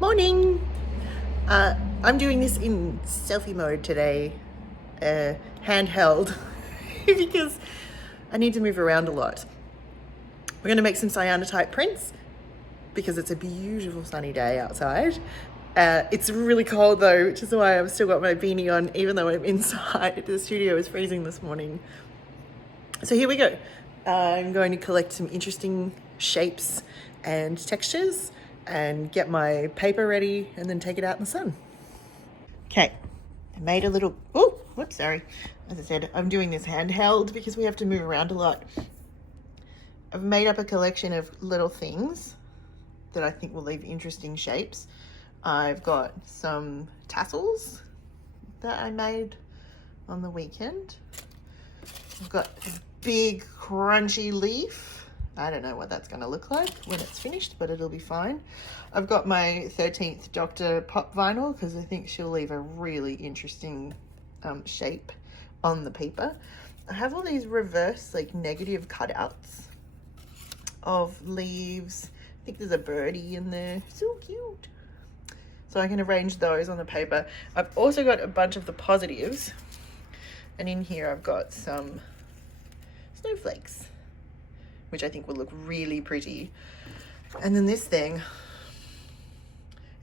Morning! I'm doing this in selfie mode today, handheld, because I need to move around a lot. We're going to make some cyanotype prints because it's a beautiful sunny day outside. It's really cold though, which is why I've still got my beanie on, even though I'm inside. The studio is freezing this morning. So here we go. I'm going to collect some interesting shapes and textures and get my paper ready and then take it out in the sun. Okay, I made a little, oh, whoops, sorry. As I said, I'm doing this handheld because we have to move around a lot. I've made up a collection of little things that I think will leave interesting shapes. I've got some tassels that I made on the weekend. I've got a big crunchy leaf. I don't know what that's going to look like when it's finished, but it'll be fine. I've got my 13th Doctor pop vinyl because I think she'll leave a really interesting shape on the paper. I have all these reverse, like, negative cutouts of leaves. I think there's a birdie in there. So cute. So I can arrange those on the paper. I've also got a bunch of the positives. And in here I've got some snowflakes, which I think will look really pretty. And then this thing,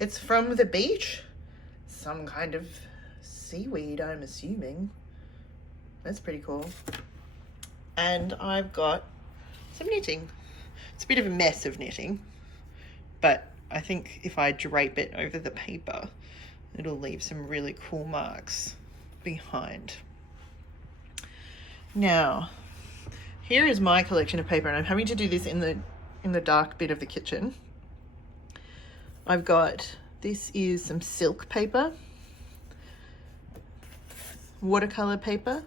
it's from the beach. Some kind of seaweed, I'm assuming. That's pretty cool. And I've got some knitting. It's a bit of a mess of knitting, but I think if I drape it over the paper, it'll leave some really cool marks behind. Now, here is my collection of paper, and I'm having to do this in the dark bit of the kitchen. I've got, this is some silk paper, watercolor paper,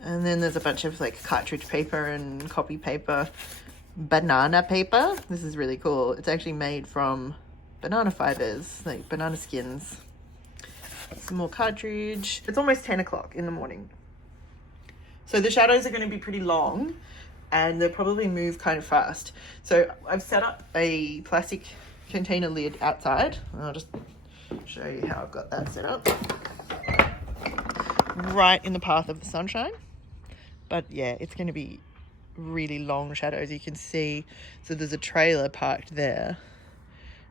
and then there's a bunch of like cartridge paper and copy paper, banana paper. This is really cool. It's actually made from banana fibers, like banana skins. Some more cartridge. It's almost 10 o'clock in the morning. So the shadows are going to be pretty long and they'll probably move kind of fast. So I've set up a plastic container lid outside. I'll just show you how I've got that set up. Right in the path of the sunshine. But yeah, it's going to be really long shadows. You can see, so there's a trailer parked there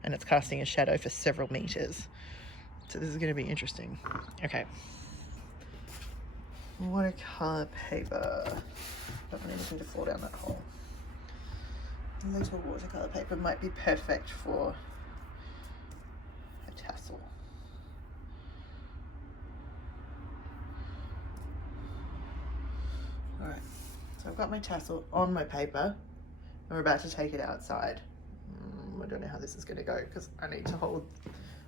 and it's casting a shadow for several meters. So this is going to be interesting. Okay. Watercolor paper. Don't want anything to fall down that hole. A little watercolor paper might be perfect for a tassel. Alright, so I've got my tassel on my paper. I'm about to take it outside. I don't know how this is going to go because I need to hold.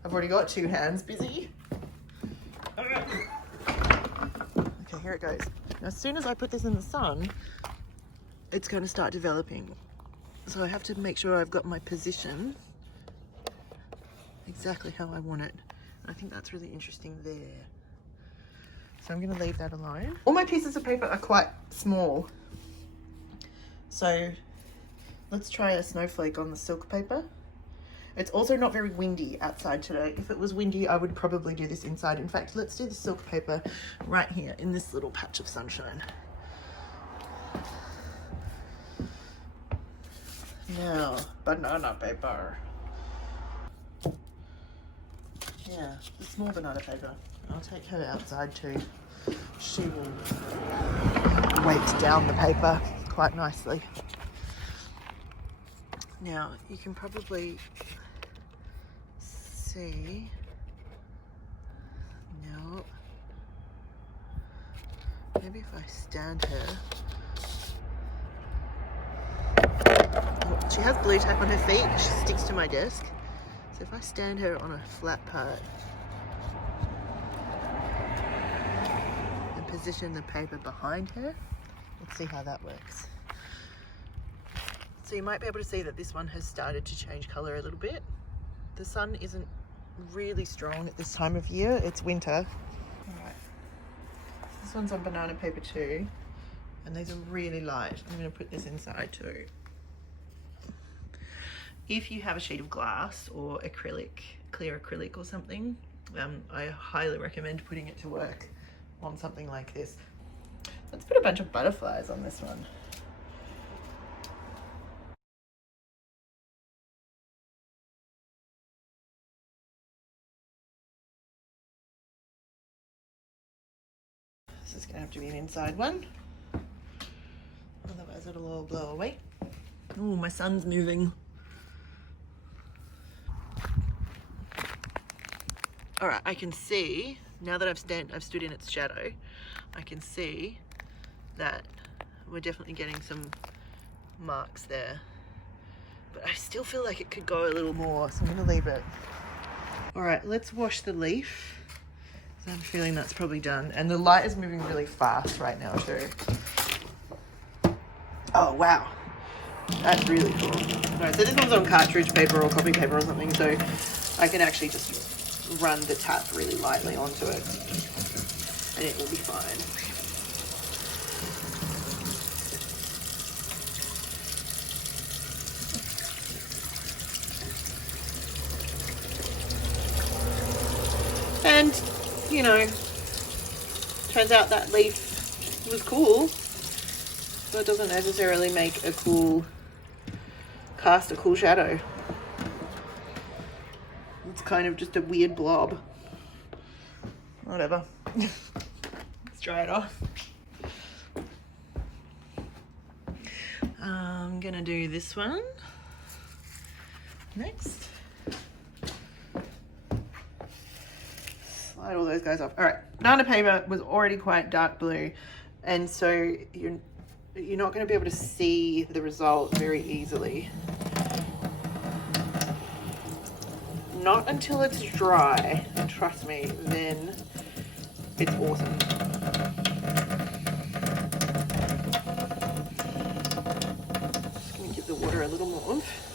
I've already got two hands busy. Okay, here it goes. Now, as soon as I put this in the sun, it's going to start developing. So I have to make sure I've got my position exactly how I want it. I think that's really interesting there. So I'm going to leave that alone. All my pieces of paper are quite small. So let's try a snowflake on the silk paper. It's also not very windy outside today. If it was windy, I would probably do this inside. In fact, let's do the silk paper right here in this little patch of sunshine. Now, banana paper. Yeah, the small banana paper. I'll take her outside too. She will weight down the paper quite nicely. Now, you can probably see, no, maybe if I stand her, oh, she has blue tape on her feet, she sticks to my desk, so if I stand her on a flat part and position the paper behind her, let's see how that works. So you might be able to see that this one has started to change colour a little bit. The sun isn't really strong at this time of year, it's winter. Alright, this one's on banana paper too, and these are really light. I'm going to put this inside too. If you have a sheet of glass or acrylic, clear acrylic or something, I highly recommend putting it to work on something like this. Let's put a bunch of butterflies on this one. This is gonna have to be an inside one, otherwise it'll all blow away. Oh, my sun's moving. All right, I can see, now that I've stood in its shadow, I can see that we're definitely getting some marks there. But I still feel like it could go a little more, so I'm gonna leave it. All right, let's wash the leaf. So I'm feeling that's probably done. And the light is moving really fast right now too. Oh, wow. That's really cool. All right, so this one's on cartridge paper or copy paper or something, so I can actually just run the tap really lightly onto it and it will be fine. And, you know, turns out that leaf was cool. But it doesn't necessarily make a cool, cast a cool shadow. It's kind of just a weird blob. Whatever. Let's dry it off. I'm gonna do this one next. Slide all those guys off. All right, banana paper was already quite dark blue, and so you're not going to be able to see the result very easily. Not until it's dry, trust me, then it's awesome. Just going to give the water a little more oomph.